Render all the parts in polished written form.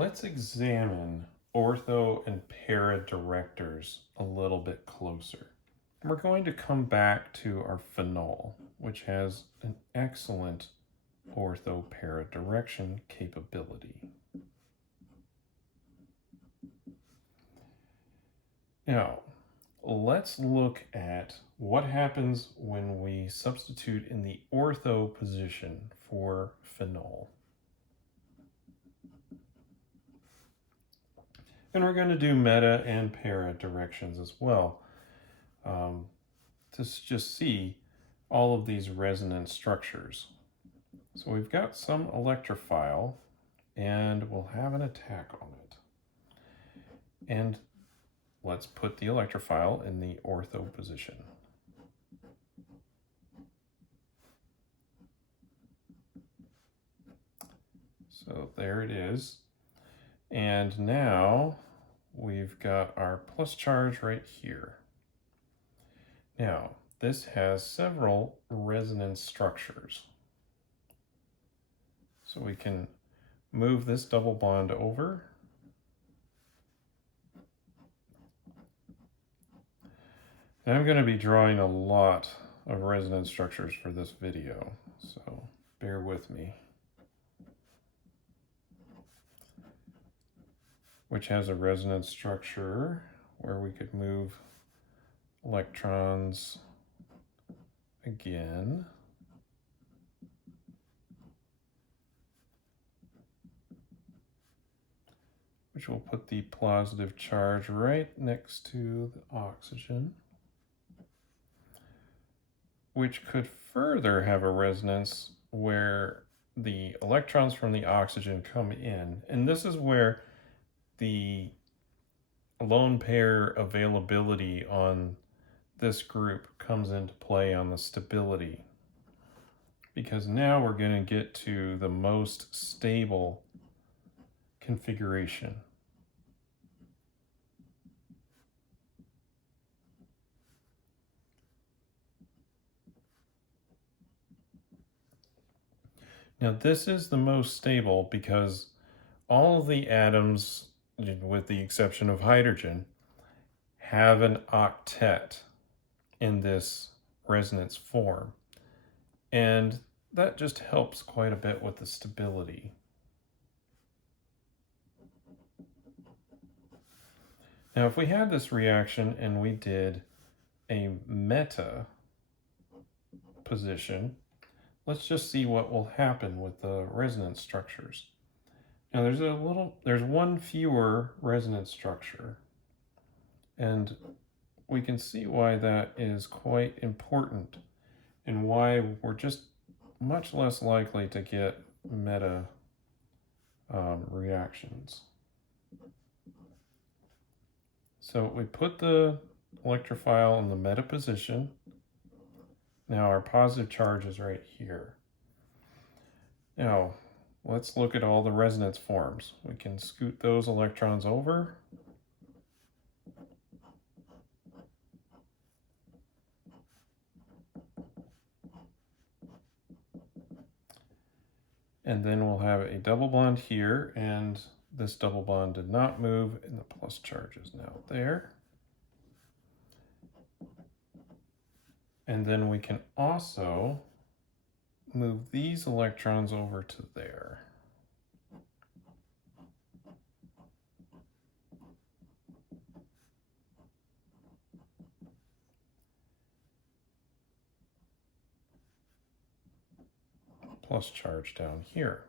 let's examine ortho and para directors a little bit closer. We're going to come back to our phenol, which has an excellent ortho para direction capability. Now, let's look at what happens when we substitute in the ortho position for phenol. And we're going to do meta and para directions as well to just see all of these resonance structures. So we've got some electrophile and we'll have an attack on it. And let's put the electrophile in the ortho position. So there it is. And now we've got our plus charge right here. Now, this has several resonance structures. So we can move this double bond over. And I'm going to be drawing a lot of resonance structures for this video, so bear with me. Which has a resonance structure where we could move electrons again. Which will put the positive charge right next to the oxygen. Which could further have a resonance where the electrons from the oxygen come in. And this is where the lone pair availability on this group comes into play on the stability. Because now we're going to get to the most stable configuration. Now this is the most stable because all of the atoms, with the exception of hydrogen, have an octet in this resonance form. And that just helps quite a bit with the stability. Now, if we had this reaction and we did a meta position, let's just see what will happen with the resonance structures. Now there's one fewer resonance structure, and we can see why that is quite important and why we're just much less likely to get meta reactions. So we put the electrophile in the meta position. Now our positive charge is right here. Now let's look at all the resonance forms. We can scoot those electrons over. And then we'll have a double bond here, and this double bond did not move, and the plus charge is now there. And then we can also move these electrons over to there. Plus charge down here.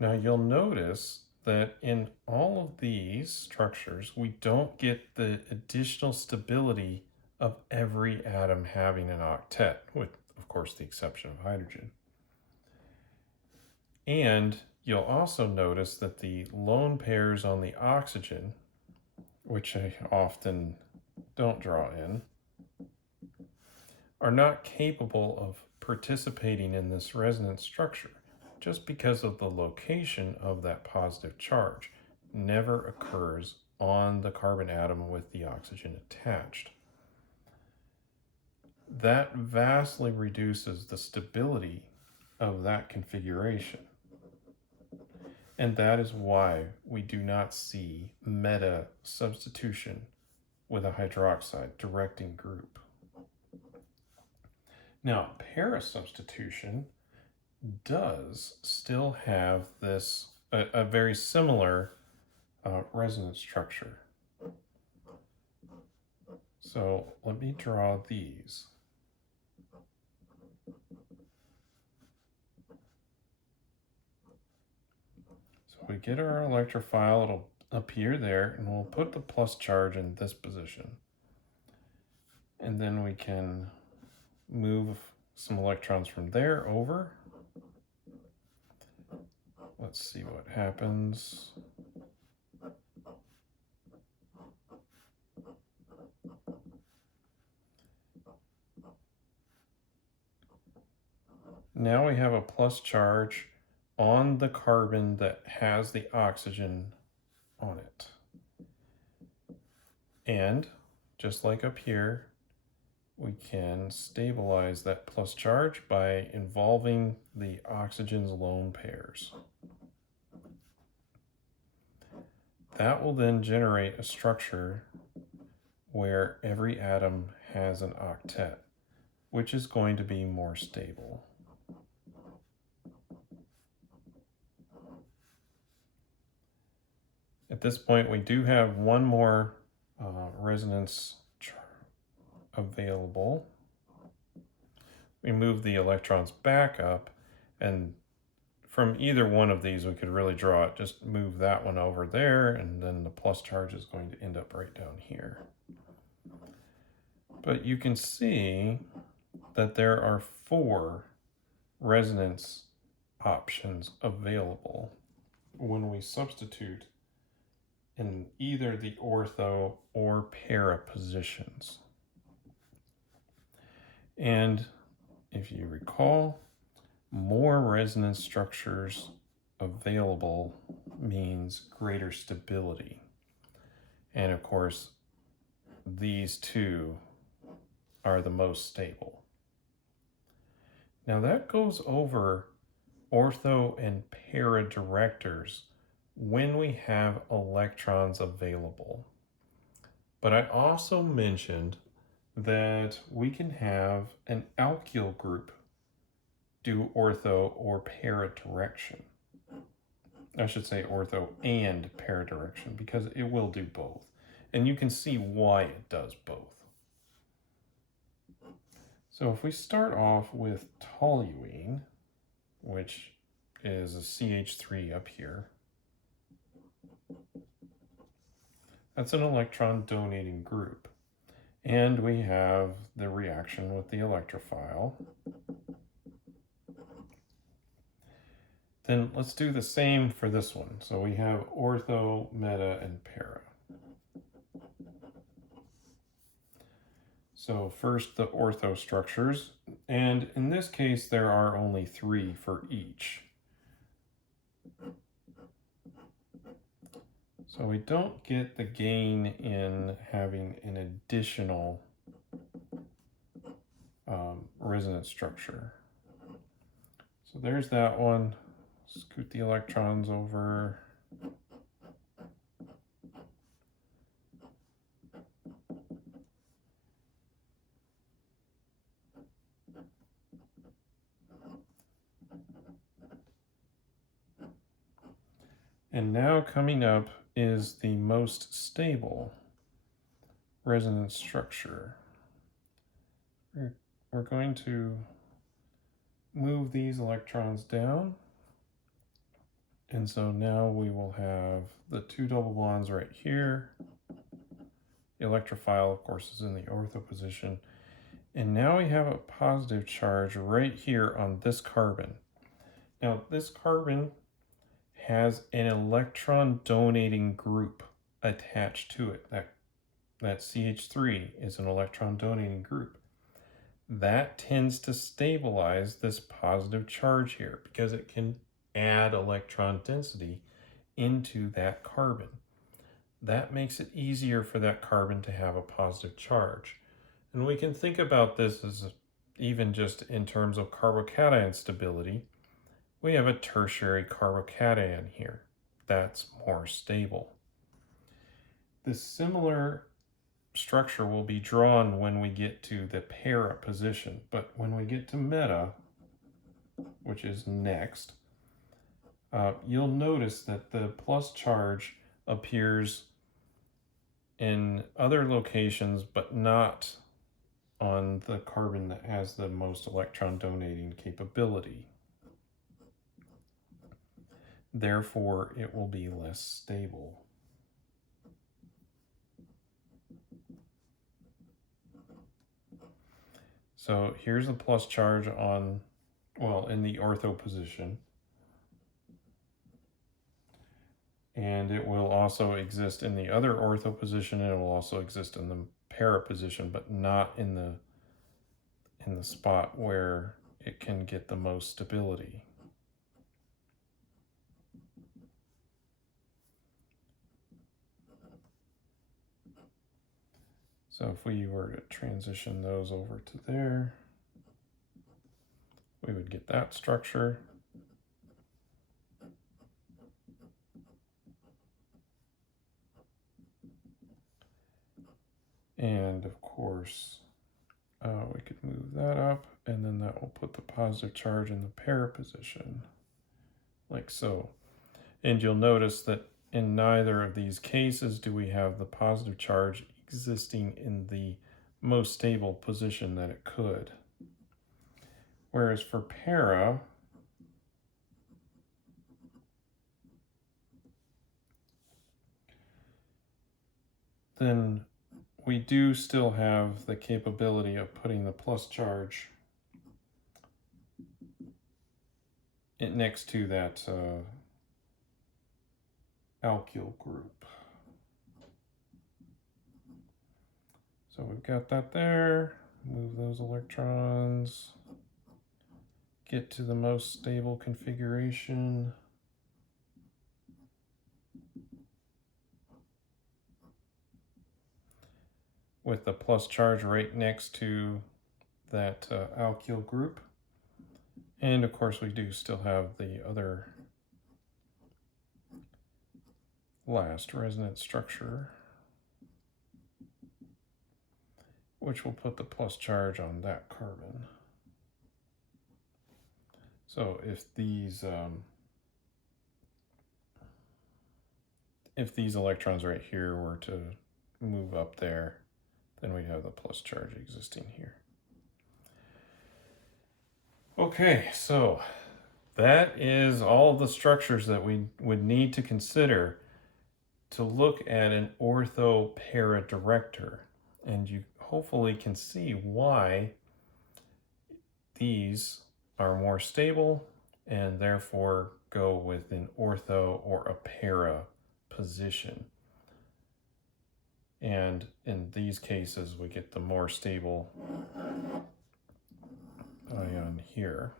Now you'll notice that in all of these structures, we don't get the additional stability of every atom having an octet, with, of course, the exception of hydrogen. And you'll also notice that the lone pairs on the oxygen, which I often don't draw in, are not capable of participating in this resonance structure just because of the location of that positive charge never occurs on the carbon atom with the oxygen attached. That vastly reduces the stability of that configuration. And that is why we do not see meta substitution with a hydroxide directing group. Now, para substitution does still have this a very similar resonance structure. So let me draw these. So we get our electrophile, it'll appear there, and we'll put the plus charge in this position. And then we can move some electrons from there over. Let's see what happens. Now we have a plus charge on the carbon that has the oxygen on it. And just like up here, we can stabilize that plus charge by involving the oxygen's lone pairs. That will then generate a structure where every atom has an octet, which is going to be more stable. At this point, we do have one more resonance available. We move the electrons back up, and from either one of these, we could really draw it. Just move that one over there, and then the plus charge is going to end up right down here. But you can see that there are 4 resonance options available when we substitute in either the ortho or para positions. And if you recall, more resonance structures available means greater stability. And of course, these two are the most stable. Now that goes over ortho and para directors when we have electrons available. But I also mentioned that we can have an alkyl group do ortho or para direction. I should say ortho and para direction because it will do both. And you can see why it does both. So if we start off with toluene, which is a CH3 up here, that's an electron donating group. And we have the reaction with the electrophile. Then let's do the same for this one. So we have ortho, meta, and para. So first the ortho structures, and in this case there are only 3 for each. So we don't get the gain in having an additional resonance structure. So there's that one. Scoot the electrons over. And now coming up is the most stable resonance structure. We're going to move these electrons down. And so now we will have the 2 double bonds right here. The electrophile, of course, is in the ortho position. And now we have a positive charge right here on this carbon. Now, this carbon has an electron donating group attached to it. That CH3 is an electron donating group. That tends to stabilize this positive charge here because it can add electron density into that carbon. That makes it easier for that carbon to have a positive charge. And we can think about this as even just in terms of carbocation stability. we have a tertiary carbocation here. That's more stable. This similar structure will be drawn when we get to the para position, but when we get to meta, which is next, you'll notice that the plus charge appears in other locations, but not on the carbon that has the most electron donating capability. Therefore, it will be less stable. So here's the plus charge on, well, in the ortho position. And it will also exist in the other ortho position, and it will also exist in the para position, but not in the spot where it can get the most stability. So if we were to transition those over to there, we would get that structure. And of course, we could move that up, and then that will put the positive charge in the para position, like so. And you'll notice that in neither of these cases do we have the positive charge existing in the most stable position that it could. Whereas for para, then we do still have the capability of putting the plus charge next to that alkyl group. So we've got that there. Move those electrons. Get to the most stable configuration. With the plus charge right next to that alkyl group. And of course we do still have the other last resonance structure, which will put the plus charge on that carbon. So if these electrons right here were to move up there, then we'd have the plus charge existing here. Okay, so that is all of the structures that we would need to consider to look at an ortho para director. And you hopefully can see why these are more stable and therefore go with an ortho or a para position. And in these cases, we get the more stable ion here.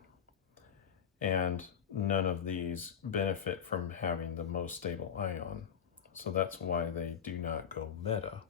And none of these benefit from having the most stable ion. So that's why they do not go meta.